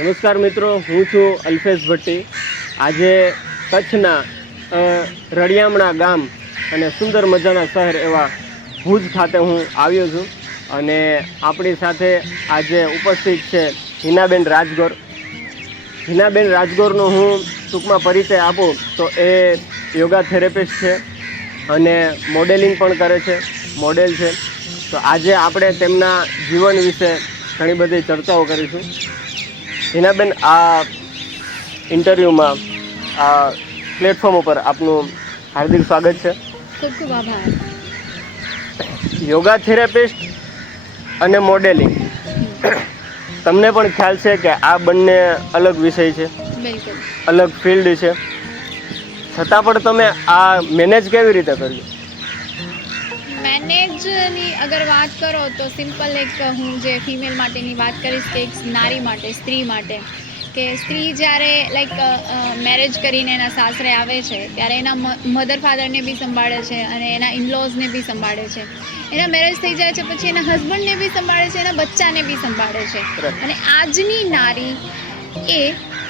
નમસ્કાર મિત્રો, હું છું અલ્ફેઝ ભટ્ટી. આજે કચ્છના રળિયામણા ગામ અને સુંદર મજાના શહેર એવા ભુજ ખાતે હું આવ્યો છું અને આપણી સાથે આજે ઉપસ્થિત છે હિનાબેન રાજગોર. હિનાબેન રાજગોરનો હું ટૂંકમાં પરિચય આપું તો એ યોગા થેરેપિસ્ટ છે અને મોડેલિંગ પણ કરે છે, મોડેલ છે. તો આજે આપણે તેમના જીવન વિશે ઘણી બધી ચર્ચાઓ કરીશું. હિનાબેન, આ ઇન્ટરવ્યૂમાં આ પ્લેટફોર્મ ઉપર આપનું હાર્દિક સ્વાગત છે. ખૂબ ખૂબ આભાર. યોગા થેરેપિસ્ટ અને મોડેલિંગ, તમને પણ ખ્યાલ છે કે આ બંને અલગ વિષય છે, બિલકુલ અલગ ફિલ્ડ છે, છતાં પણ તમે આ મેનેજ કેવી રીતે કર્યું? મેનેજની અગર વાત કરો તો સિમ્પલ એક હું જે ફિમેલ માટેની વાત કરીશ કે એક નારી માટે, સ્ત્રી માટે, કે સ્ત્રી જ્યારે લાઈક મેરેજ કરીને એના સાસરે આવે છે ત્યારે એના મધર ફાધરને બી સંભાળે છે અને એના ઇનલોઝને બી સંભાળે છે. એના મેરેજ થઈ જાય છે પછી એના હસબન્ડને બી સંભાળે છે, એના બચ્ચાને બી સંભાળે છે. અને આજની નારી એ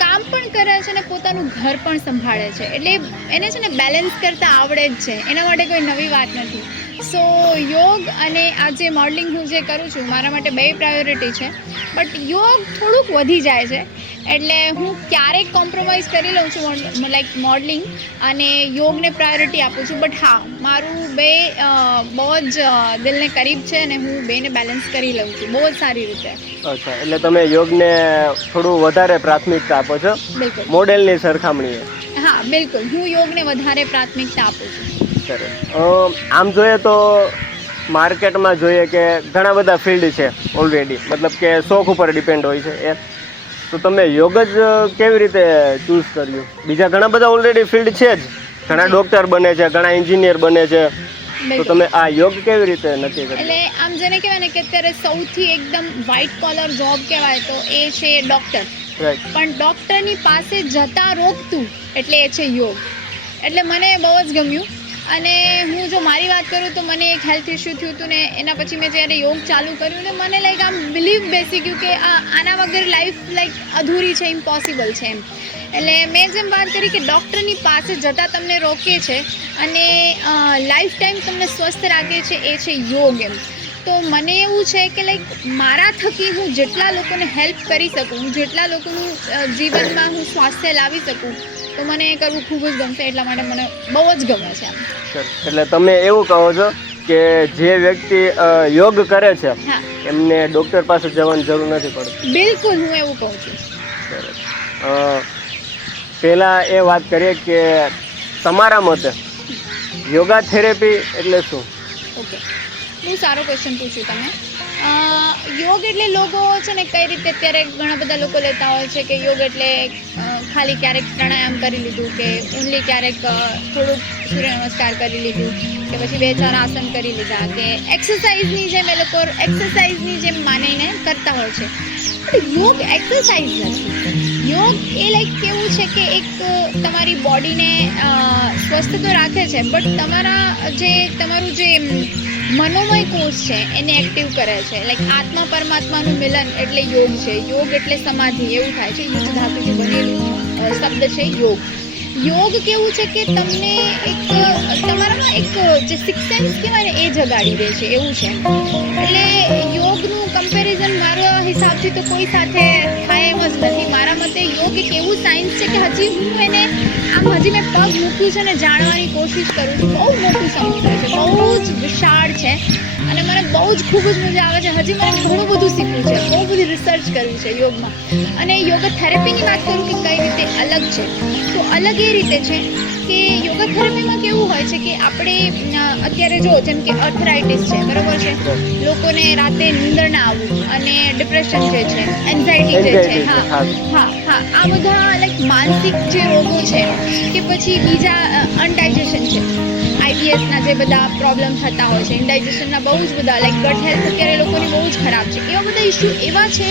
કામ પણ કરે છે અને પોતાનું ઘર પણ સંભાળે છે. એટલે એને છે ને બેલેન્સ કરતાં આવડે જ છે, એના માટે કોઈ નવી વાત નથી. સો યોગ અને આ જે મોડલિંગ હું જે કરું છું મારા માટે બે પ્રાયોરિટી છે, બટ યોગ થોડુંક વધી જાય છે. એટલે હું ક્યારેક કોમ્પ્રોમાઇઝ કરી લઉં છું લાઈક મોડલિંગ અને યોગને પ્રાયોરિટી આપું છું. બટ હા, મારું બે બહુ જ દિલને કરીબ છે અને હું બેને બેલેન્સ કરી લઉં છું બહુ જ સારી રીતે. અચ્છા, એટલે તમે યોગને થોડું વધારે પ્રાથમિકતા આપો છો બિલકુલ, મોડેલની સરખામણીએ? હા બિલકુલ, હું યોગને વધારે પ્રાથમિકતા આપું છું. સરસ. આમ જોઈએ તો માર્કેટમાં જોઈએ કે ઘણા બધા ફિલ્ડ છે ઓલરેડી, મતલબ કે શોખ ઉપર ડિપેન્ડ હોય છે એ. તો તમે યોગ જ કેવી રીતે ચૂઝ કર્યું? બીજા ઘણા બધા ઓલરેડી ફિલ્ડ છે જ, ઘણા ડૉક્ટર બને છે, ઘણા એન્જિનિયર બને છે, તો તમે આ યોગ કેવી રીતે નક્કી કર્યું? એટલે આમ જેને કહેવાય ને કે અત્યારે સૌથી એકદમ વ્હાઇટ કોલર જોબ કહેવાય તો એ છે ડૉક્ટર. રાઈટ. પણ ડૉક્ટરની પાસે જતાં રોકતું એટલે એ છે યોગ. એટલે મને બહુ જ ગમ્યું. અને હું જો મારી વાત કરું તો મને એક હેલ્થ ઇશ્યુ થયું હતું ને એના પછી મેં જ્યારે યોગ ચાલુ કર્યું ને મને લાઈક આમ બિલીવ બેસી ગયું કે આના વગર લાઈફ લાઈક અધૂરી છે, ઇમ્પોસિબલ છે એમ. એટલે મેં જેમ વાત કરી કે ડૉક્ટરની પાસે જતાં તમને રોકે છે અને લાઈફ ટાઈમ તમને સ્વસ્થ રાખે છે, એ છે યોગ એમ. તો મને એવું છે કે લાઈક મારા થકી હું જેટલા લોકોને હેલ્પ કરી શકું, હું જેટલા લોકોનું જીવનમાં હું સ્વાસ્થ્ય લાવી શકું, તો મને એ કરવું ખૂબ જ ગમશે. એટલા માટે મને બહુ જ ગમે છે આમ. એટલે તમે એવું કહો છો કે જે વ્યક્તિ યોગ કરે છે હા, એમને ડૉક્ટર પાસે જવાની જરૂર નથી પડતી? બિલકુલ, હું એવું કહું છું. સરસ. પહેલાં એ વાત કરીએ કે તમારા મતે યોગા થેરેપી એટલે શું? ઓકે, બહુ સારો ક્વેશ્ચન પૂછ્યું તમે. યોગ એટલે લોકો છે ને કઈ રીતે અત્યારે ઘણા બધા લોકો લેતા હોય છે કે યોગ એટલે ખાલી ક્યારેક પ્રાણાયામ કરી લીધું, કે ઓનલી ક્યારેક થોડુંક સૂર્ય નમસ્કાર કરી લીધું, કે પછી 2-4 આસન કરી લીધા, કે એક્સરસાઇઝની જેમ એ લોકો એક્સરસાઇઝની જેમ માનીને કરતા હોય છે. પણ યોગ એક્સરસાઇઝ નથી. યોગ એ લાઈક કેવું છે કે એક તમારી બોડીને સ્વસ્થ તો રાખે છે, બટ તમારું જે મનોમય કોષ છે એને એક્ટિવ કરે છે. લાઈક આત્મા પરમાત્માનું મિલન એટલે યોગ છે. યોગ એટલે સમાધિ એવું થાય છે. યુજ ધાતુથી બનેલું શબ્દ છે યોગ. યોગ કેવું છે કે તમને એક તમારામાં એક જે સિક્સ સેન્સ કહેવાય ને એ જગાડી દે છે એવું છે. એટલે યોગનું કમ્પેરિઝન મારા હિસાબથી તો કોઈ સાથે થાય એમ જ નથી. મારા મતે યોગ એક એવું સાયન્સ છે કે હજી હું એને હજી મેં પગ મૂક્યું છે ને જાણવાની કોશિશ કરું છું. બહુ મોટું સમુદ્ર છે, બહુ જ વિશાળ છે અને મને બહુ જ ખૂબ જ મજા આવે છે. હજી મને ઘણું બધું શીખવું છે, બહુ બધી રિસર્ચ કરવી છે યોગમાં. અને યોગા થેરેપીની વાત કરું કે કઈ રીતે અલગ છે, તો અલગ એ રીતે છે કે યોગા થેરેપીમાં કેવું હોય છે કે આપણે અત્યારે જો જેમ કે આર્થરાઇટિસ છે, બરાબર છે, લોકોને રાતે નીંદર ના આવવું અને ડિપ્રેશન જે છે, એન્ઝાઇટી જે છે, હા હા, આ બધા લાઈક માનસિક જે રોગો છે કે પછી બીજા અનડાઇજેશન છે, આઈબીએસના જે બધા પ્રોબ્લેમ થતા હોય છે, ઇન્ડાઇજેશનના બહુ જ બધા લાઈક ગટ હેલ્થ અત્યારે લોકોની બહુ જ ખરાબ છે. એવા બધા ઇસ્યુ એવા છે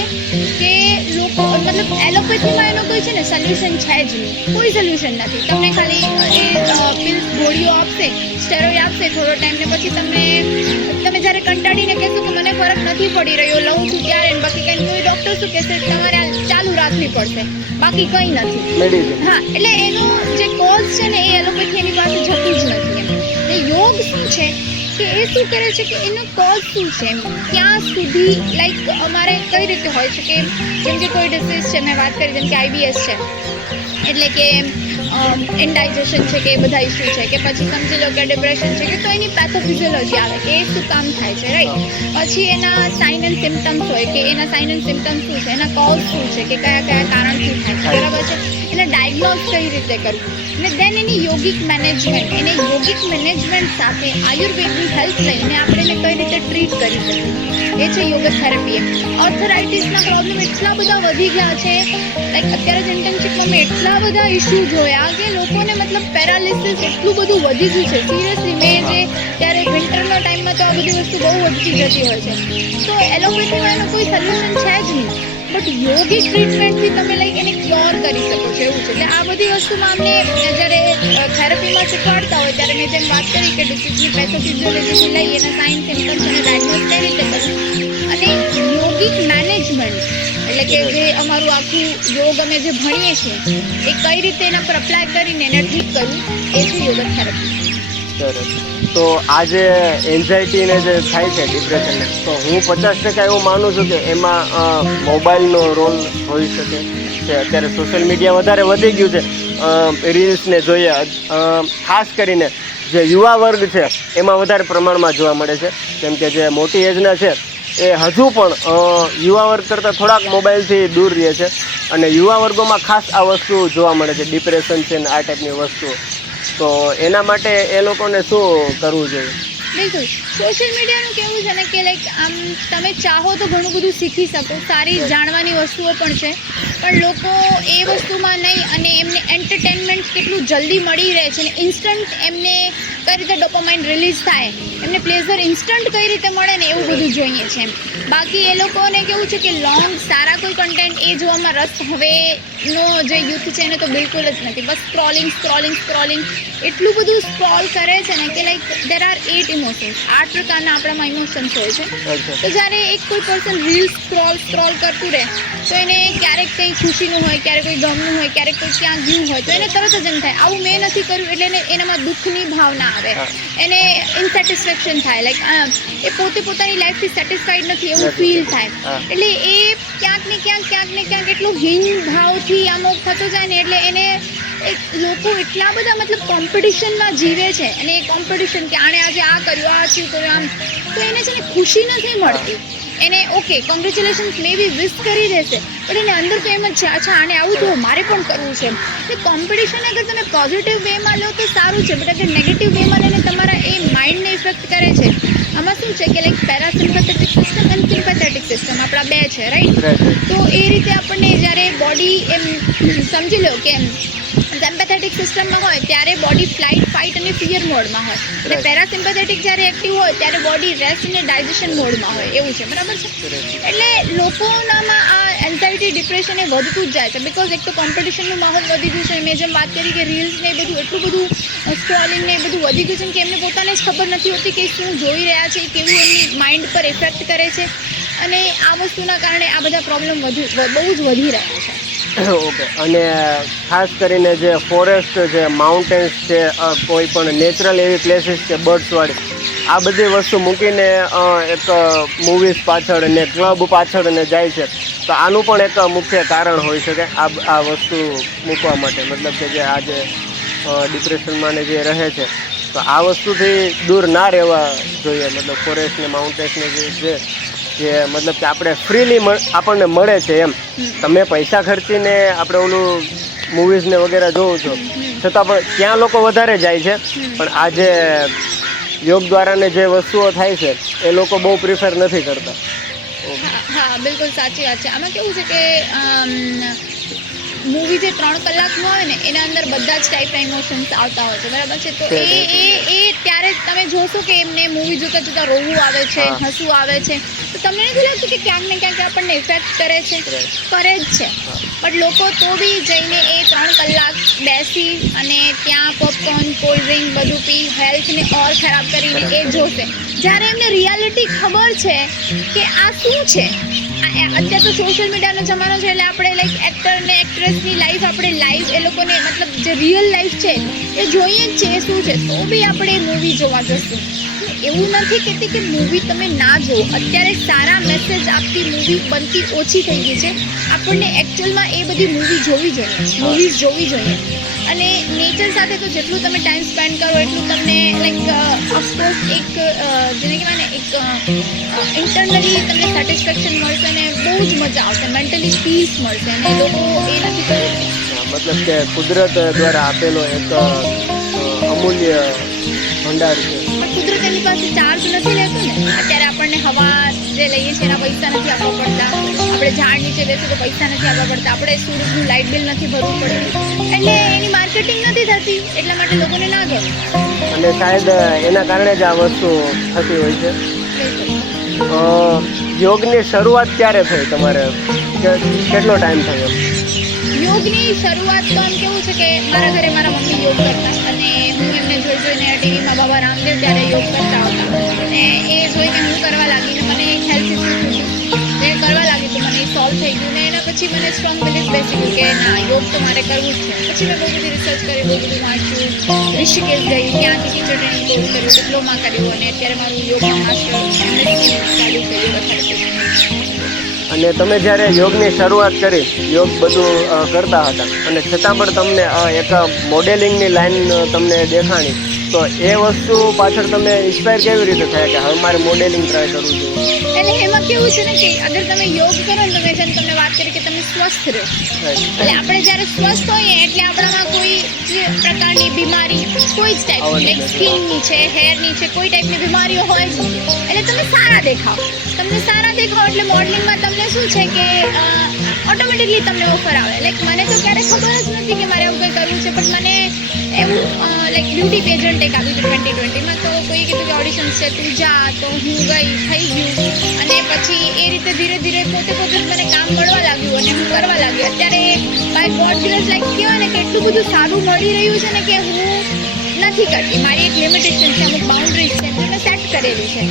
કે લોકો મતલબ એલોપેથીમાં એનો કોઈ છે ને સોલ્યુશન છે જ નહીં, કોઈ સોલ્યુશન નથી. તમને ખાલી એ પિલ્સ ગોળીઓ આપશે, સ્ટેરોઇડ આપશે થોડો ટાઈમ ને પછી તમે જ્યારે કંટાળીને કહેશો કે મને ફરક નથી પડી રહ્યો, લઉં છું ત્યારે ને બાકી કંઈ કોઈ ડૉક્ટર શું કહેશે તમારે આ ચાલુ રાખવી પડશે, બાકી કંઈ નથી. મેડિસિન. હા, એટલે એનો જે કોઝ છે ને એ એલોપેથી એની પાસે જતું જ નથી એમ. એ યોગ શું છે કે એ શું કરે છે કે એનો કોઝ શું છે એમ, ક્યાં સુધી લાઈક અમારે કઈ રીતે હોય છે કે જેમ કે કોઈ ડિસીઝ છે, મેં વાત કરી જેમ કે આઈબીએસ છે, એટલે કે ઇન્ડાઇજેશન છે કે એ બધા ઇસ્યુ છે, કે પછી સમજી લો કે ડિપ્રેશન છે કે તો એની પેથોફિઝિયોલોજી આવે કે એ શું કામ થાય છે, રાઈટ. પછી એના સાઇન એન્ડ સિમ્ટમ્સ હોય કે એના સાઇન એન્ડ સિમ્ટમ્સ શું છે, એના કોઝ શું છે કે કયા કયા કારણથી થાય છે, બરાબર છે. એને ડાયગ્નોઝ કઈ રીતે કરવું અને દેન એની યોગિક મેનેજમેન્ટ, એને યોગિક મેનેજમેન્ટ સાથે આયુર્વેદની હેલ્પ લઈને આપણે એને કઈ રીતે ટ્રીટ કરી શકીએ, એ છે યોગ થેરપી. ઓર્થરાઇટિસના પ્રોબ્લેમ એટલા બધા વધી ગયા છે, લાઈક અત્યારે જ ઇન્ટર્નશીપમાં મેં એટલા બધા ઇસ્યુ જોયા કે લોકોને મતલબ પેરાલિસિસ એટલું બધું વધી ગયું છે. સિરિયસલી મેં જે ત્યારે વિન્ટરના ટાઈમમાં તો આ બધી વસ્તુ બહુ વધતી જતી હોય છે. તો એલોપેથીમાં એનો કોઈ સોલ્યુશન છે જ નહીં, બટ યોગિક ટ્રીટમેન્ટથી તમે લાઈક એને ક્યોર કરી શકો છો એવું છે. એટલે આ બધી વસ્તુમાં અમને જ્યારે થેરપીમાં શીખવાડતા હોય ત્યારે મેં જેમ વાત કરી કે ડિસીઝની પેથોફિઝિયોલોજીથી લઈ એના સાઇન સિમ્ટમ્સ અને ડાયગ્નોઝ કઈ રીતે કરવું અને યોગિક મેનેજમેન્ટ એટલે કે જે અમારું આખું યોગ અમે જે ભણીએ છીએ એ કઈ રીતે એના પર અપ્લાય કરીને એને ઠીક કરવું, એ છે યોગ થેરપી. સરસ. તો આ જે એન્ઝાયટીને જે થાય છે ડિપ્રેશનને, તો હું 50% એવું માનું છું કે એમાં મોબાઈલનો રોલ હોઈ શકે છે. અત્યારે સોશિયલ મીડિયા વધારે વધી ગયું છે, રીલ્સને જોઈએ, ખાસ કરીને જે યુવા વર્ગ છે એમાં વધારે પ્રમાણમાં જોવા મળે છે. કેમ કે જે મોટી એજના છે એ હજુ પણ યુવા વર્ગ કરતાં થોડાક મોબાઈલથી દૂર રહે છે અને યુવા વર્ગોમાં ખાસ આ વસ્તુ જોવા મળે છે, ડિપ્રેશન છે ને આ ટાઈપની વસ્તુઓ. તો એના માટે એ લોકોને શું કરવું જોઈએ? બિલકુલ, સોશિયલ મીડિયાનું કેવું છે ને કે લાઈક આમ તમે ચાહો તો ઘણું બધું શીખી શકો, સારી જાણવાની વસ્તુઓ પણ છે, પણ લોકો એ વસ્તુમાં નહીં અને એમને એન્ટરટેનમેન્ટ કેટલું જલ્દી મળી રહે છે ને ઇન્સ્ટન્ટ એમને કઈ રીતે ડોપામાઇન રિલીઝ થાય, એમને પ્લેઝર ઇન્સ્ટન્ટ કઈ રીતે મળે ને એવું બધું જોઈએ છે એમ. બાકી એ લોકોને કેવું છે કે લોંગ સારા કોઈ કન્ટેન્ટ એ જોવામાં રસ હવેનો જે યુથ છે એને તો બિલકુલ જ નથી. બસ સ્ક્રોલિંગ સ્ક્રોલિંગ સ્ક્રોલિંગ એટલું બધું સ્ક્રોલ કરે છે ને કે લાઈક દેર આર 8 ઇમોશન્સ, 8 પ્રકારના આપણામાં ઇમોશન્સ હોય છે. તો જ્યારે એક કોઈ પર્સન રીલ સ્ક્રોલ કરતું રહે તો એને ક્યારેક કંઈ ખુશીનું હોય, ક્યારેક કોઈ ગમનું હોય, ક્યારેક કોઈ ક્યાં ગયું હોય તો એને તરત જ એમ થાય આવું મેં નથી કર્યું, એટલે એને એનામાં દુઃખની ભાવના આવે, એને ઇનસેટિસ્ફેક્શન થાય, લાઈક એ પોતે પોતાની લાઈફથી સેટિસ્ફાઈડ નથી એવું ફીલ થાય. એટલે એ ક્યાંક ને ક્યાંક એટલું હીન ભાવથી આમો થતો જાય ને એટલે એને લોકો એટલા બધા મતલબ કોમ્પિટિશનમાં જીવે છે અને એ કોમ્પિટિશન કે આણે આજે આ કર્યું, આ અચીવ કર્યું, આમ તો એને છે ને ખુશી નથી મળતી. એને ઓકે કોંગ્રેચ્યુલેશન્સ મે બી વિશ કરી દેશે પણ એને અંદર તો એમ જ છે અચ્છા આને આવું તો મારે પણ કરવું છે. એટલે કોમ્પિટિશન અગર તમે પોઝિટિવ વેમાં લો તો સારું છે, બટ અગર નેગેટિવ વેમાં લઈને તમારા એ માઇન્ડને ઇફેક્ટ કરે છે. આમાં શું છે કે લાઈક પેરાસિમ્પેથેટિક સિસ્ટમ અને સિમ્પેથેટિક સિસ્ટમ આપણા બે છે, રાઈટ. તો એ રીતે આપણને જ્યારે બોડી એમ સમજી લો કે સિમ્પેથેટિક સિસ્ટમમાં હોય ત્યારે બોડી ફ્લાઇટ, ફાઇટ અને ફિયર મોડમાં હોય અને પેરાસિમ્પેથેટિક જ્યારે એક્ટિવ હોય ત્યારે બોડી રેસ્ટ અને ડાયજેશન મોડમાં હોય એવું છે, બરાબર છે. એટલે લોકોનામાં આ એન્ઝાઇટી, ડિપ્રેશન એ વધતું જ જાય છે બિકોઝ એક તો કોમ્પિટિશનનું માહોલ વધી ગયું છે. મેં જેમ વાત કરી કે રીલ્સ ને એ બધું એટલું બધું સ્ક્રોલિંગ ને એ બધું વધી ગયું છે કે એમને પોતાને જ ખબર નથી હોતી કે શું જોઈ રહ્યા છે, કેવું એમની માઇન્ડ પર ઇફેક્ટ કરે છે અને આ વસ્તુના કારણે આ બધા પ્રોબ્લેમ બહુ જ વધી રહ્યા છે. ઓકે. અને ખાસ કરીને જે ફોરેસ્ટ છે, માઉન્ટેન્સ છે, કોઈ પણ નેચરલ એવી પ્લેસીસ છે બર્ડ્સવાળી, આ બધી વસ્તુ મૂકીને એક મૂવીઝ પાછળ ને ક્લબ પાછળ ને જાય છે, તો આનું પણ એક મુખ્ય કારણ હોઈ શકે આ વસ્તુ મૂકવા માટે. મતલબ કે જે આજે ડિપ્રેશનમાં ને જે રહે છે તો આ વસ્તુથી દૂર ના રહેવા જોઈએ. મતલબ ફોરેસ્ટ ને માઉન્ટેન્સને જે મતલબ કે આપણે ફ્રીલી આપણને મળે છે એમ. તમે પૈસા ખર્ચીને આપણે ઓલું મૂવીઝ ને વગેરે જોવો છો છતાં પણ ત્યાં લોકો વધારે જાય છે, પણ આ જે યોગ દ્વારાને જે વસ્તુઓ થાય છે એ લોકો બહુ પ્રિફર નથી કરતા. હા બિલકુલ સાચી વાત છે. આમાં કેવું છે કે જે 3 કલાકનું આવે ને એના અંદર બધા જ ટાઈપના ઇમોશન્સ આવતા હોય છે, બરાબર છે. તો એ ત્યારે તમે જોશો કે એમને મૂવી જોતા જોતા રોવું આવે છે, હસવું આવે છે, તો તમને નથી લાગતું કે ક્યાંક ને ક્યાંક આપણને ઇફેક્ટ કરે છે? કરે જ છે. બટ લોકો તો બી જઈને એ 3 કલાક બેસી અને ત્યાં પોપકોર્ન, કોલ્ડ ડ્રિંક બધું પી હેલ્થને ઓર ખરાબ કરીને એ જોશે, જ્યારે એમને રિયાલિટી ખબર છે કે આ શું છે. અત્યારે તો સોશિયલ મીડિયાનો જમાનો છે, એટલે આપણે લાઈક એક્ટર ને એક્ટ્રેસની લાઈફ આપણે લાઈવ એ લોકોને મતલબ જે રિયલ લાઈફ છે એ જોઈએ જ છે શું છે, તો બી આપણે મૂવી જોવા જશું. એવું નથી કહેતી કે મૂવી તમે ના જુઓ. અત્યારે સારા મેસેજ આપતી મૂવી બનતી ઓછી થઈ ગઈ છે. આપણને એકચ્યુઅલમાં એ બધી મૂવીઝ જોવી જોઈએ. અને નેચર સાથે તો જેટલું તમે ટાઈમ સ્પેન્ડ કરો એટલું તમને લાઈક ઓફકોર્સ એક જેને કહેવાય ને એક ઇન્ટરનલી તમને સેટિસ્ફેક્શન મળશે અને બહુ જ મજા આવશે, મેન્ટલી પીસ મળશે. અને લોકો એ નથી કરતું. મતલબ કે કુદરત દ્વારા આપેલો એક અમૂલ્ય ભંડાર છે. પણ કુદરત એની પાસે ચાર્જ નથી લેતો ને. અત્યારે આપણને હવા જે લઈએ છીએ એના પૈસા નથી આપવા પડતા, આપણે ઝાડ નીચે બેસીએ તો પૈસા નથી આપવા પડતા, આપણે સૂરજનું લાઇટ બિલ નથી ભરવું પડતું, એટલે એની માર્કેટિંગ નથી થતી, એટલા માટે લોકોને ના ગમે. અને શાયદ એના કારણે જ આ વસ્તુ થતી હોય છે. યોગની શરૂઆત ક્યારે થઈ તમારે? કેટલો ટાઈમ થયો? યોગની શરૂઆત તો આમ કેવું છે કે મારા ઘરે મારા મમ્મી યોગ કરતા અને હું એમને જોઈને ટીવીમાં બાબા રામદેવ ત્યારે યોગ કરતા હતા, અને એ જોઈને હું કરવા લાગી ને મને એક હેલ્થ ઇસ્યુ થયું. જે કરવા લાગી તો મને સોલ્વ થઈ ગયું ને એના પછી મને સ્ટ્રોંગ બિલીફ બેસી ગયું કે ના, યોગ તો મારે કરવું જ છે. પછી મેં બહુ બધી રિસર્ચ કરી, બહુ બધું વાંચ્યું, ઋષિકેશ ગઈ, ત્યાંથી ટીચર ટ્રેનિંગ કોર્સ કર્યું, ડિપ્લોમા કર્યું, અને અત્યારે મારું યોગમાં માસ્ટર ચાલુ કર્યું. અને તમે જ્યારે યોગની શરૂઆત કરી, યોગ બધું કરતા હતા, અને છતાં પણ તમને એક મોડેલિંગની લાઈન તમને દેખાણી, તો એ વસ્તુ પાછળ તમે ઇન્સ્પાયર કેવી રીતે થયા કે હવે મારે મોડેલિંગ ટ્રાય કરવું જોઈએ? એટલે એમાં કેવું છે ને કે અગર તમે યોગ કરો ને તો મેં જેમ તમને વાત કરી કે તમે સ્વસ્થ રહો. એટલે આપણે જ્યારે સ્વસ્થ હોઈએ એટલે આપણામાં કોઈ જ પ્રકારની બીમારી, કોઈ જ ટાઈપની, લાઈક સ્કિનની છે, હેરની છે, કોઈ ટાઈપની બીમારીઓ હોય જ નહીં. એટલે તમે સારા દેખાવ. તમને સારા દેખાવ એટલે મોડલિંગમાં તમને શું છે કે ઓટોમેટિકલી તમને ઓફર આવે. લાઈક મને તો ક્યારે ખબર જ નથી કે મારે આવું કંઈ કરવું છે, પણ મને એવું લાઈક બ્યુટી પેજન્ટ એક આવ્યું હતું 2020માં, તો કોઈ કીધું કે ઓડિશન્સ છે, તું જા, તો હું ગઈ, થઈ ગયું. અને પછી એ રીતે ધીરે ધીરે પોતે મને કામ મળવા લાગ્યું અને હું કરવા લાગી. અત્યારે બાય ગોડ ગ્રેસ લાઈક કહેવાય ને કે એટલું બધું સારું મળી રહ્યું છે ને કે હું નથી કરતી. મારી એક લિમિટેશન છે, અમુક બાઉન્ડ્રીઝ છે જે મેં સેટ કરેલી છે,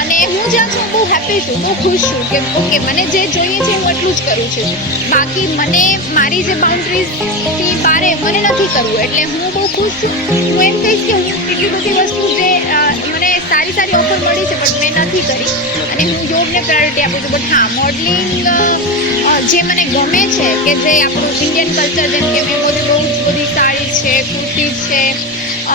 અને હું જ્યાં છું બહુ હેપી છું, બહુ ખુશ છું કે ઓકે મને જે જોઈએ છે હું એટલું જ કરું છું. બાકી મને મારી જે બાઉન્ડ્રીઝથી બારે મને નથી કરવું, એટલે હું બહુ ખુશ છું. હું એમ કહીશ કે હું કેટલી બધી વસ્તુ જે મને સારી ઓફર મળી છે પણ મેં નથી કરી, અને હું યોગને પ્રાયોરિટી આપું છું. બટ હા, મોડલિંગ જે મને ગમે છે કે જે આપણું ઇન્ડિયન કલ્ચર, જેમ કે મેં બહુ જ બધી સાડી છે, કુર્તી છે,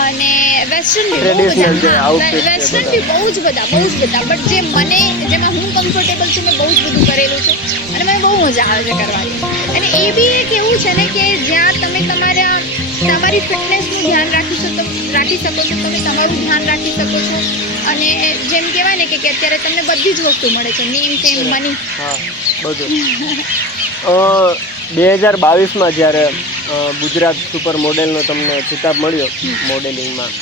અને વેસ્ટર્ન બી બહુ બધા, વેસ્ટર્ન બી બહુ જ બધા. બટ જે મને, જેમાં હું કમ્ફર્ટેબલ છું, મેં બહુ જ બધું કરેલું છે અને મને બહુ મજા આવે છે કરવાની. અને એ બી એક એવું છે ને કે જ્યાં તમે તમારી ફિટનેસનું ધ્યાન રાખી શકો છો, તમે તમારું ધ્યાન રાખી શકો છો, અને જેમ કહેવાય ને કે અત્યારે તમને બધી જ વસ્તુ મળે છે, નેમ ટેમ મની. હા, બધું. 2022માં જ્યારે ગુજરાત સુપર મોડેલનો તમને ખિતાબ મળ્યો મોડેલિંગમાં,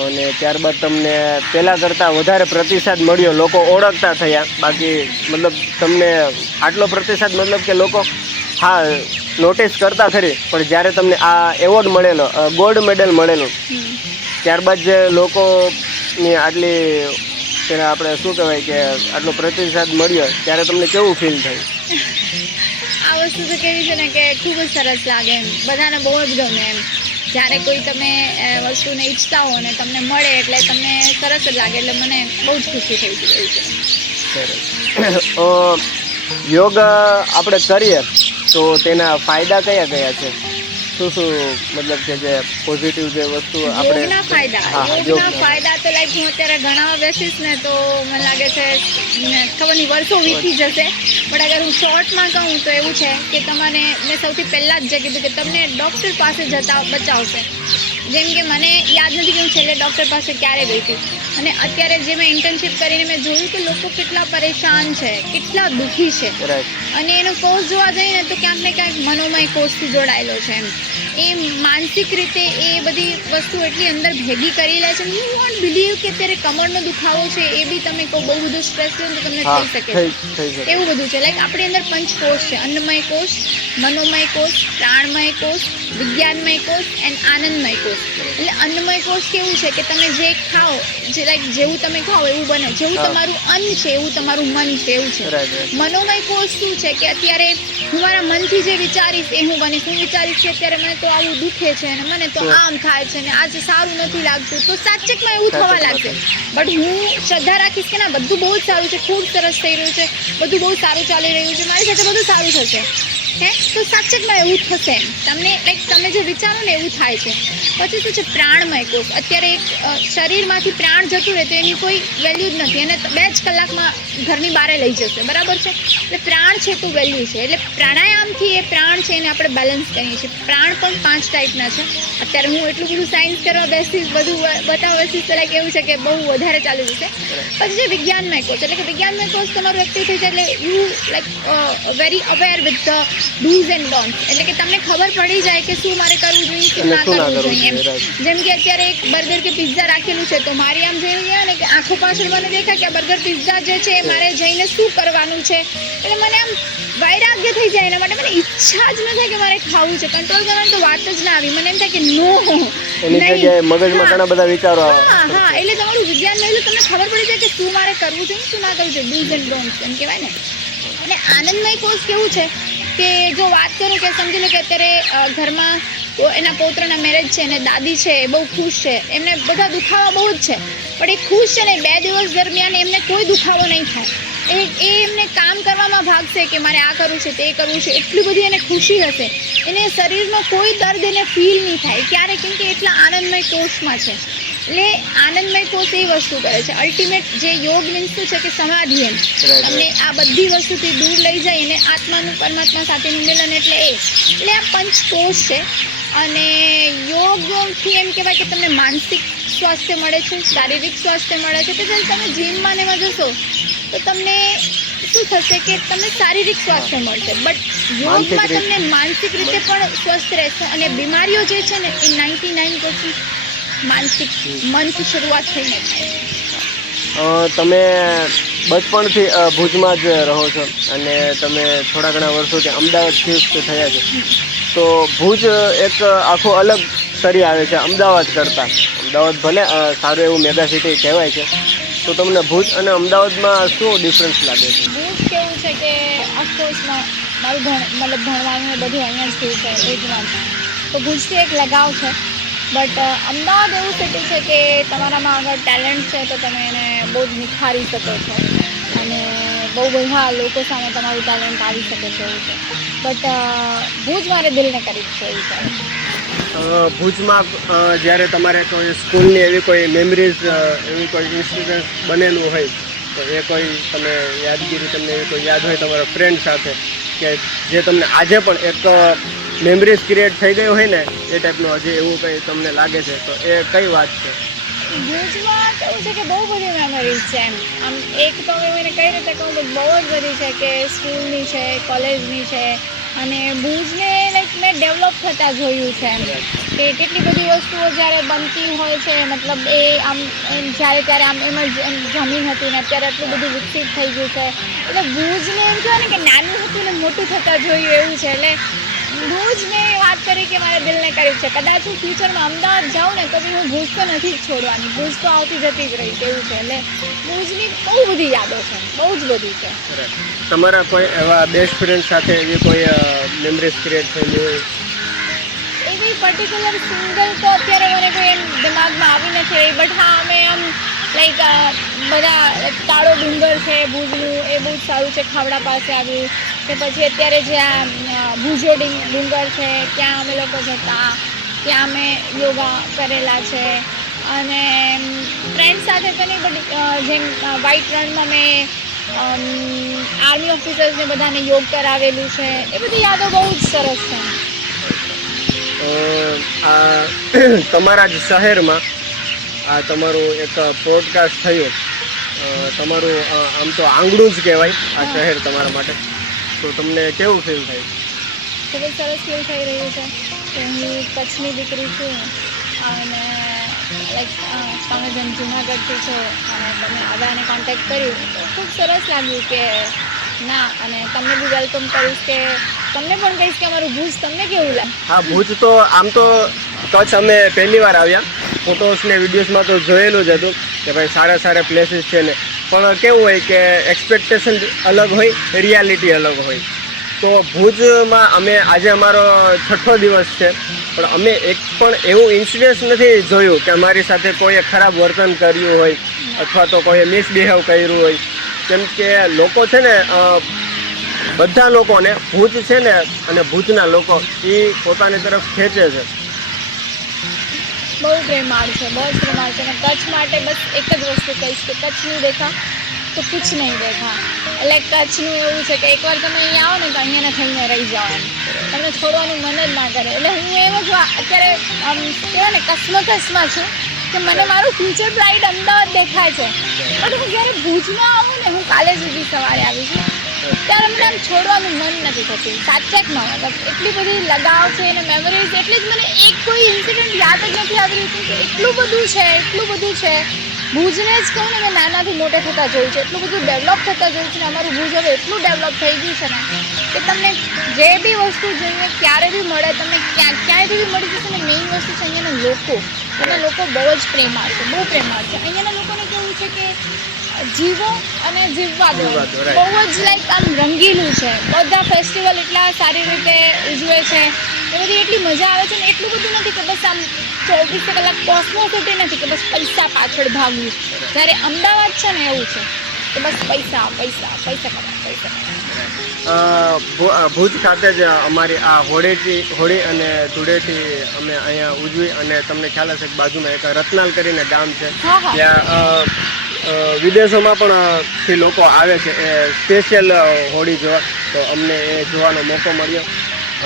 અને ત્યારબાદ તમને પહેલાં કરતાં વધારે પ્રતિસાદ મળ્યો, લોકો ઓળખતા થયા. બાકી મતલબ તમને આટલો પ્રતિસાદ, મતલબ કે લોકો હા નોટિસ કરતા ખરી, પણ જ્યારે તમને આ એવોર્ડ મળેલો, ગોલ્ડ મેડલ મળેલું, ત્યારબાદ જે લોકોની આટલી તેને આપણે શું કહેવાય કે આટલો પ્રતિસાદ મળ્યો, ત્યારે તમને કેવું ફીલ થયું? આ વસ્તુ તો કેવી છે ને કે ખૂબ જ સરસ લાગે એમ, બધાને બહુ જ ગમે એમ. જ્યારે કોઈ તમે વસ્તુને ઈચ્છતા હો ને તમને મળે એટલે તમને સરસ જ લાગે, એટલે મને બહુ જ ખુશી થઈ ગઈ છે. યોગ આપણે કરીએ તો તેના ફાયદા કયા કયા છે? શું મતલબ કે જે પોઝિટિવ જે વસ્તુ આપણે યોગના ફાયદા તો લાઈક હું અત્યારે ઘણા બેસીશ ને તો મને લાગે છે ખબર નહીં વર્ષો વીતી જશે, પણ અગર હું શોર્ટમાં કહું તો એવું છે કે તમને મેં સૌથી પહેલાં જ જે કીધું કે તમને ડૉક્ટર પાસે જતા બચાવશે. જેમ કે મને યાદ નથી કે હું છેલ્લે ડૉક્ટર પાસે ક્યારે ગઈ હતી, અને અત્યારે જે મેં ઇન્ટર્નશિપ કરીને મેં જોયું કે લોકો કેટલા પરેશાન છે, કેટલા દુઃખી છે, રાઈટ અને એનો કોર્સ જોવા જઈએ ને તો ક્યાંક ને ક્યાંક મનોમય કોર્સથી જોડાયેલો છે એમ. એ માનસિક રીતે એ બધી વસ્તુ એટલી અંદર ભેગી કરી લે છે. યુ વોન્ટ બિલીવ કે અત્યારે કમરનો દુખાવો છે એ બી તમે કહો બહુ બધું સ્ટ્રેસ લો તો તમને હા થઈ શકે થઈ છે. થઈ શકે. એવું બધું છે. લાઈક આપણી અંદર પંચકોશ છે: અન્નમય કોષ, મનોમય કોષ, પ્રાણમય કોષ, વિજ્ઞાનમય કોષ એન્ડ આનંદમય કોષ. એટલે અન્નમય કોષ કેવું છે કે તમે જે ખાઓ, જે લાઈક જેવું તમે ખાઓ એવું બને, જેવું હા. તમારું અન્ન છે એવું તમારું મન છે, એવું છે. Right right. મનોમય કોષ શું છે કે અત્યારે હું મારા મનથી જે વિચારીશ એ હું બનીશ. હું વિચારીશ કે અત્યારે મને તો આવું દુખે છે અને મને તો આમ થાય છે ને આજે સારું નથી લાગતું, તો સાચકમાં એવું થવા લાગશે. બટ હું શ્રદ્ધા રાખીશ કે ના, બધું બહુ જ સારું છે, ખૂબ સરસ થઈ રહ્યું છે, બધું બહુ સારું ચાલી રહ્યું છે, મારી સાથે બધું સારું થશે, હે, તો સાચકમાં એવું થશે એમ. તમને લાઈક તમે જે વિચારો ને એવું થાય છે. પછી શું છે? પ્રાણમય કોષ. અત્યારે એક શરીરમાંથી પ્રાણ જતું રહે તો એની કોઈ વેલ્યુ જ નથી, અને 2 જ કલાકમાં ઘરની બહાર લઈ જશે, બરાબર છે? એટલે પ્રાણ છે તો વેલ્યુ છે. એટલે પ્રાણાયામથી એ પ્રાણ છે એને આપણે બેલેન્સ કરીએ છીએ. પ્રાણ પણ 5 ટાઈપના છે. અત્યારે હું એટલું બધું સાયન્સ કરવા બેસીશ, બધું બતાવવા બેસીશ તો લાઈક એવું છે કે બહુ વધારે ચાલી જશે. પછી જે વિજ્ઞાનમય કોષ, એટલે કે વિજ્ઞાનમય કોષ તમારું એક્ટિવ થઈ જાય એટલે you like very aware with the do's and don'ts. એટલે કે તમને ખબર પડી જાય કે શું મારે કરવું જોઈએ, શું ના કરવું જોઈએ એમ. જેમ કે અત્યારે એક બર્ગર કે પિઝા રાખેલું છે તો મારી આમ જોઈ ગયા ને કે આંખો પાછળ મને દેખાય કે આ બર્ગર પિઝા જે છે એ મારે જઈને શું કરવાનું છે, એટલે મને આમ વૈરાગ્ય થઈ જાય. એના માટે મને ઈચ્છા જ ન થાય કે મારે ખાવું છે. કંટ્રોલ કરવાની તો વાત જ ના આવી. મને એમ થાય કે નો, એની જગ્યાએ મગજમાં ઘણા બધા વિચારો આવે. હા, એટલે તમારું વિજ્ઞાન નહીં, તમને ખબર પડી જાય કે શું મારે કરવું છે, શું ના કરવું છે, ડૂઝ એન્ડ ડોન્ટ્સ એમ કહેવાય ને. અને આનંદમય કોષ કેવું છે કે જો વાત કરું કે સમજી લો કે અત્યારે ઘરમાં એના પૌત્રના મેરેજ છે અને દાદી છે એ બહુ ખુશ છે, એમને બધા દુખાવા બહુ જ છે, પણ એ ખુશ છે ને 2 દિવસ દરમિયાન એમને કોઈ દુખાવો નહીં થાય. એ એમને કામ કરવામાં ભાગશે કે મારે આ કરવું છે, તે કરવું છે, એટલી બધી એને ખુશી હશે, એને શરીરનો કોઈ દર્દ એને ફીલ નહીં થાય. ક્યારે? કેમ કે એટલા આનંદમય કોષમાં છે. એટલે આનંદમય કોષ એ વસ્તુ કરે છે. અલ્ટિમેટ જે યોગ મીન્સ શું છે કે સમાધિ એમ. તમને આ બધી વસ્તુથી દૂર લઈ જાય અને આત્માનું પરમાત્મા સાથેનું મિલન, એટલે આ પંચકોષ છે. અને યોગથી એમ કહેવાય કે તમને માનસિક સ્વાસ્થ્ય મળે છે, શારીરિક સ્વાસ્થ્ય મળે છે. તો તમે જીમમાં ને એમાં જશો તો તમને શું થશે કે તમને શારીરિક સ્વાસ્થ્ય મળશે, બટ યોગમાં તમને માનસિક રીતે પણ સ્વસ્થ રહેશે. અને બીમારીઓ જે છે ને એ 99% માનસિક મનથી શરૂઆત થઈને થાય. તમે બચપણથી ભુજમાં જ રહો છો અને તમે થોડા ઘણા વર્ષોથી અમદાવાદ શિફ્ટ થયા છે, તો ભુજ એક આખો અલગ સ્તરે આવે છે અમદાવાદ કરતાં. અમદાવાદ ભલે સારું એવું મેગા સિટી કહેવાય છે, તો તમને ભુજ અને અમદાવાદમાં શું ડિફરન્સ લાગે છે? ભુજ કેવું છે કે ઓફકોર્સ મારું ભણવાનું ને બધું અહીંયા જ થયું છે ભુજમાં, તો ભુજથી એક લગાવ છે. બટ અમદાવાદ એવું સિટી છે કે તમારામાં અગર ટેલેન્ટ છે તો તમે એને બહુ જ નિખારી શકો છો અને બહુ બધા લોકો સામે તમારું ટેલેન્ટ આવી શકે છે, એવું છે. બટ ભુજ મારે દિલને કરી છે એવું છે. ભુજમાં જ્યારે તમારે કોઈ સ્કૂલની એવી કોઈ મેમરીઝ, એવી કોઈ ઇન્સિડન્સ બનેલું હોય તો એ કોઈ તમે યાદગીરી તમને એવી કોઈ યાદ હોય તમારા ફ્રેન્ડ સાથે કે જે તમને આજે પણ એક મેમરીઝ ક્રિએટ થઈ ગઈ હોય ને એ ટાઈપનું હજી એવું કંઈ તમને લાગે છે, તો એ કઈ વાત છે? ભુજમાં કેવું છે કે બહુ બધી મેમરીઝ છે એમ. આમ એક તો હું એને કઈ રીતે કહું તો બહુ જ બધી છે કે સ્કૂલની છે, કોલેજની છે, અને ભુજને લાઈક મેં ડેવલપ થતાં જોયું છે એમ કે કેટલી બધી વસ્તુઓ જ્યારે બનતી હોય છે, મતલબ એ આમ જ્યારે ત્યારે આમ એમ જ જમીન હતી ને અત્યારે આટલું બધું વિકસિત થઈ ગયું છે. એટલે ભુજને એમ કહેવાય ને કે નાનું હતું ને મોટું થતાં જોયું એવું છે. એટલે ભુજ મેં વાત કરી કે મારે દિલને કરીબ છે. કદાચ હું ફ્યુચરમાં અમદાવાદ જાઉં ને તો બી હું ભુજ તો નથી જ છોડવાની, ભુજ તો આવતી જતી જ રહીશ એવું છે. એટલે ભુજની બહુ બધી યાદો છે, બહુ જ બધી છે. તમારા કોઈ એવા બેસ્ટ ફ્રેન્ડ સાથે એવી કોઈ મેમરીઝ ક્રિએટ થયેલી હોય? એવી પર્ટિક્યુલર સિંગલ તો અત્યારે મને કોઈ એમ દિમાગમાં આવી નથી રહી, બટ હા અમે આમ લાઈક બધા કાળો ડુંગર છે ભુજનું, એ બહુ જ સારું છે, ખાવડા પાસે આવ્યું. કે પછી અત્યારે જે આ ભુજો ડુંગર છે ત્યાં અમે લોકો જતા, ત્યાં અમે યોગા કરેલા છે. અને ફ્રેન્ડ સાથે તો નહીં, બટ જેમ વ્હાઇટ રનમાં મેં આર્મી ઓફિસર્સને બધાને યોગ કરાવેલું છે. એ બધી યાદો બહુ જ સરસ છે. આ તમારા જ શહેરમાં આ તમારું એક પોડકાસ્ટ થયું, તમારું આમ તો આંગણું જ કહેવાય આ શહેર તમારા માટે, તો તમને કેવું ફીલ થાય? ખૂબ જ સરસ ફીલ થઈ રહ્યું છે કે હું કચ્છની દીકરી છું અને લાઈક તમે જેમ જુનાગઢથી છો અને તમે આવ્યા અને કોન્ટેક્ટ કર્યું તો ખૂબ સરસ લાગ્યું કે ના, અને તમને બી વેલકમ કરીશ કે તમને પણ કહીશ કે અમારું ભુજ તમને કેવું લાગે. હા, ભુજ તો આમ તો કચ્છ અમે પહેલી વાર આવ્યા, ફોટોસ ને વિડીયોઝમાં તો જોયેલું જ હતું કે ભાઈ સારા સારા પ્લેસીસ છે ને, પણ કેવું હોય કે એક્સપેક્ટેશન અલગ હોય, રિયાલિટી અલગ હોય. તો ભુજમાં અમે આજે અમારો 6થો દિવસ છે, પણ અમે એક પણ એવું ઇન્સિડન્સ નથી જોયું કે અમારી સાથે કોઈએ ખરાબ વર્તન કર્યું હોય અથવા તો કોઈએ મિસબિહેવ કર્યું હોય. કેમ કે લોકો છે ને બધા લોકોને ભુજ છે ને અને ભુજના લોકો એ પોતાની તરફ ખેંચે છે. બહુ પ્રેમાળ છે, બહુ જ પ્રેમાળ છે. અને કચ્છ માટે બસ એક જ વસ્તુ કહીશ કે કચ્છ નહીં દેખા તો કુછ નહીં દેખા. એટલે કચ્છનું એવું છે કે એકવાર તમે અહીંયા આવો ને તો અહીંયાને થઈને રહી જાઓ, એમ તમને છોડવાનું મન જ ના કરે. એટલે હું એમ જ અત્યારે આમ કહેવાય ને કસમાં છું કે મને મારું ફ્યુચર બ્રાઇટ અમદાવાદ દેખાય છે, પણ હું જ્યારે ભુજમાં આવું ને, હું કાલે સુધી સવારે આવી છું, ત્યારે મને આમ છોડવાનું મન નથી થતું. સાચે જ ન, મતલબ એટલી બધી લગાવ છે અને મેમરીઝ, એટલે જ મને એક કોઈ ઇન્સિડન્ટ યાદ જ નથી આવી રહ્યું કે એટલું બધું છે. ભુજને જ કહું ને, મેં નાનાથી મોટે થતાં જોયું છે, એટલું બધું ડેવલપ થતાં જોયું છે ને અમારું ભુજ હવે એટલું ડેવલપ થઈ ગયું છે ને કે તમને જે બી વસ્તુ જોઈએ ક્યારે બી મળે, તમને ક્યાંયથી બી મળી જશે ને. મેઇન વસ્તુ છે અહીંયાના લોકો. એના લોકો બહુ જ પ્રેમાળ છે, બહુ પ્રેમાળ છે. અહીંયાના લોકોને કેવું છે કે જીવો અને જીવવા દો, બહુ જ લાઈક આમ રંગીલું છે. બધા ફેસ્ટિવલ એટલા સારી રીતે ઉજવે છે, એ બધી એટલી મજા આવે છે ને. એટલું બધું નથી કે બસ આમ 24 કલાક કોસ્મોસિટી નથી કે બસ પૈસા પાછળ ભાગવું. જ્યારે અમદાવાદ છે ને એવું છે કે બસ પૈસા ભુજ ખાતે જ અમારી આ હોળી અને ધૂળેટી અમે અહીંયા ઉજવી. અને તમને ખ્યાલ હશે કે બાજુમાં એક રતનાલ કરીને ગામ છે, ત્યાં વિદેશોમાં પણ થી લોકો આવે છે એ સ્પેશિયલ હોળી જોવા. તો અમને એ જોવાનો મોકો મળ્યો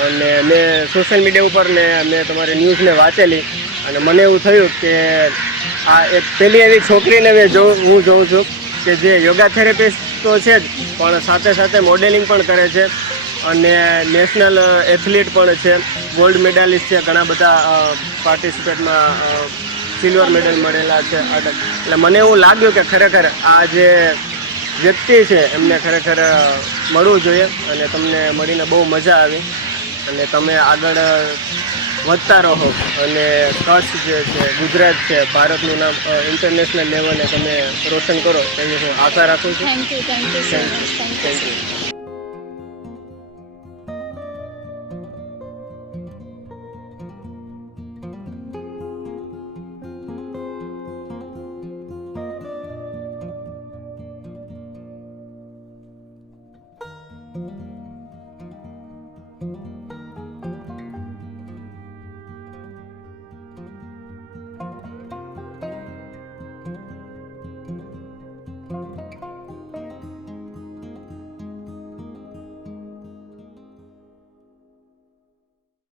અને મેં સોશિયલ મીડિયા ઉપર ને મેં તમારી ન્યૂઝને વાંચેલી અને મને એવું થયું કે આ એક પેલી એવી છોકરીને હું જોઉં છું કે જે યોગા થેરેપિસ્ટ તો છે જ, પણ સાથે સાથે મોડેલિંગ પણ કરે છે અને નેશનલ એથ્લીટ પણ છે, ગોલ્ડ મેડાલિસ્ટ છે, ઘણા બધા પાર્ટિસિપેટમાં સિલ્વર મેડલ મળેલા છે. એટલે મને એવું લાગ્યું કે ખરેખર આ જે વ્યક્તિ છે એમને ખરેખર મળવું જોઈએ અને તમને મળીને બહુ મજા આવી. અને તમે આગળ વધતા રહો અને કચ્છ જે છે, ગુજરાત છે, ભારતનું નામ ઇન્ટરનેશનલ લેવલે તમે રોશન કરો એવી હું આશા રાખું છું. Thank you so much.